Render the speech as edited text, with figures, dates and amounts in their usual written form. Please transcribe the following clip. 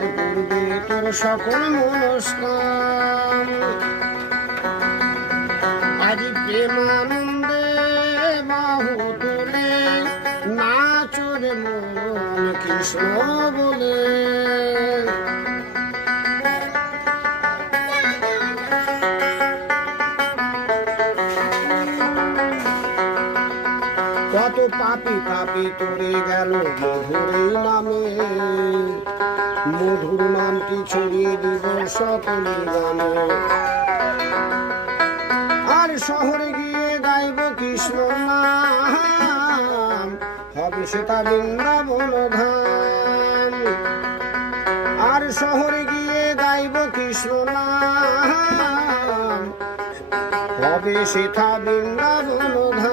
আর পূর্বে তোর সকল মনস্কাম। আজ প্রেমানন্দে বাহু তোলে নাচরে মন কৃষ্ণ বলে। কত পাপি পাপি তোরে গেল মধুর নামে, মধুর নামটি ছড়িয়ে দিব সকলে গানে। আর শহরে গিয়ে গাইব কৃষ্ণ নাম, হবে সেটা বৃন্দাবন ধাম। আর শহরে গিয়ে গাইব কৃষ্ণ নাম, হবে সেটা বৃন্দাবন ধাম।